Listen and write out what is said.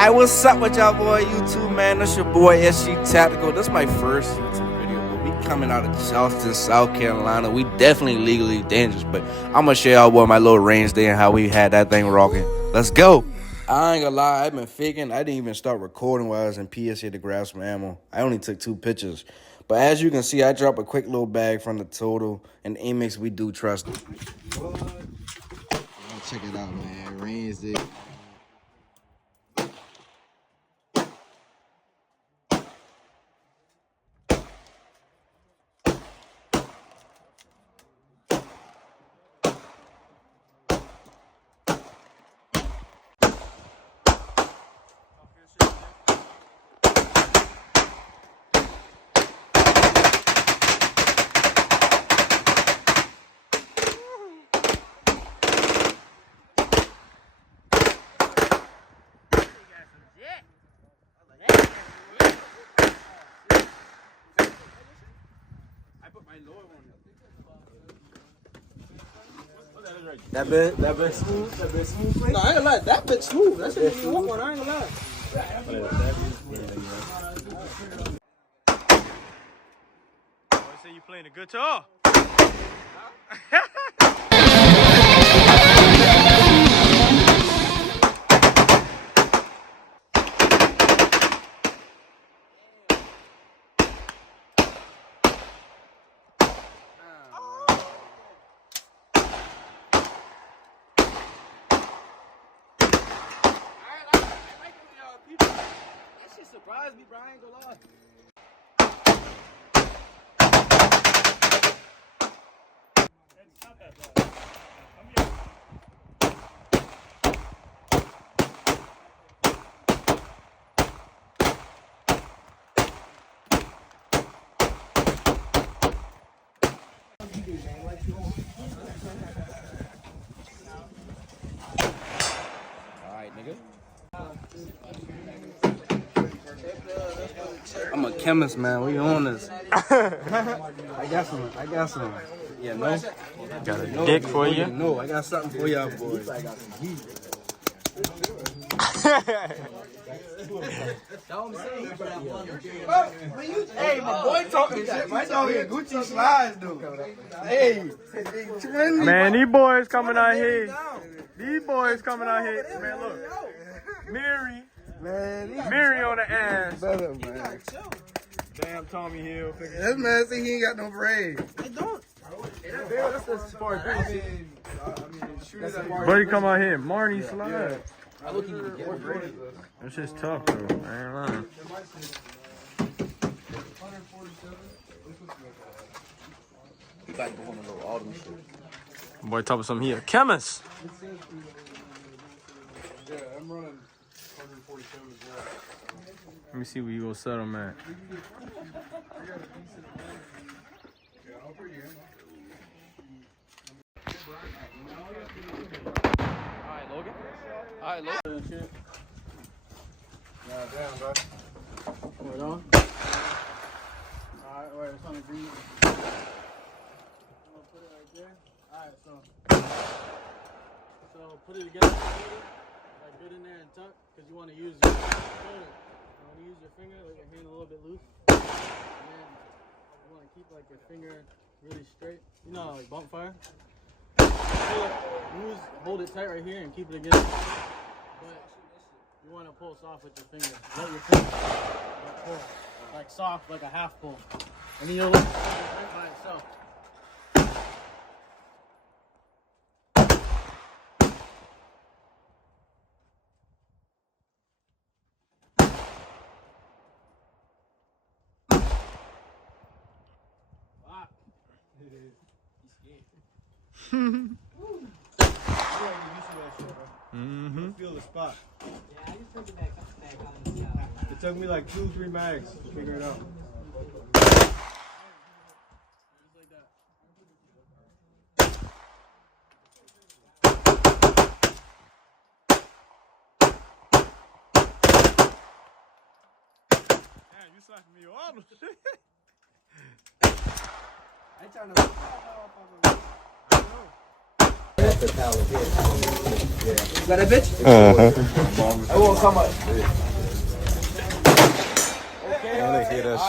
Alright, what's up with y'all boy YouTube, man? That's your boy SG Tactical. This is my first YouTube video, but we coming out of Charleston, South Carolina. We definitely legally dangerous, but I'm gonna share y'all boy my little range day and how we had that thing rocking. Let's go. I ain't gonna lie, I've been faking. I didn't even start recording while I was in PSA to grab some ammo. I only took 2 pictures. But as you can see, I dropped a quick little bag from the Total, and Amex, we do trust it. Check it out, man. Range day. That bit smooth? That bit smooth? No, I ain't gonna lie. That bitch smooth. That shit is one. I ain't gonna lie. I say you playing a guitar. That shit surprised me, bro. I ain't gonna lie. Alright, nigga. I'm a chemist, man. We on this. I got some. Yeah, no. Got a dick for you. No, I got something for y'all, boys. Hey, my boy talking shit. My dog here Gucci slides, dude. Hey, Man, these boys coming out here. These boys coming out here. Man, look. Mary on the ass. better, man. Damn Tommy Hill. This man say he ain't got no braids. Buddy come out here. Marnie slide. That shit's tough, though. I ain't lying. Boy, talking something here. Chemist. Yeah, I'm running 147 as well. Let me see where you gonna set them at. Yeah, I'll put you in. Alright, Logan. Nah, damn, bro. Hold on. Alright, wait, it's on the green. I'm gonna put it right there. Alright, so put it together, like good in there and tuck, because you want to use your finger. You want to use your finger, like your hand a little bit loose. And then you want to keep like your finger really straight. You know, like bump fire. Hold it tight right here and keep it against. But you want to pull soft with your finger. Let your finger like pull, like soft, like a half pull. And then you'll let it right by itself. Mm-hmm. Feel the spot. It took me like 2-3 mags to figure it out. Damn, you slapping me all the shit. I ain't trying to. I know. Got that bitch? Uh-huh. I won't come up. I want to hear that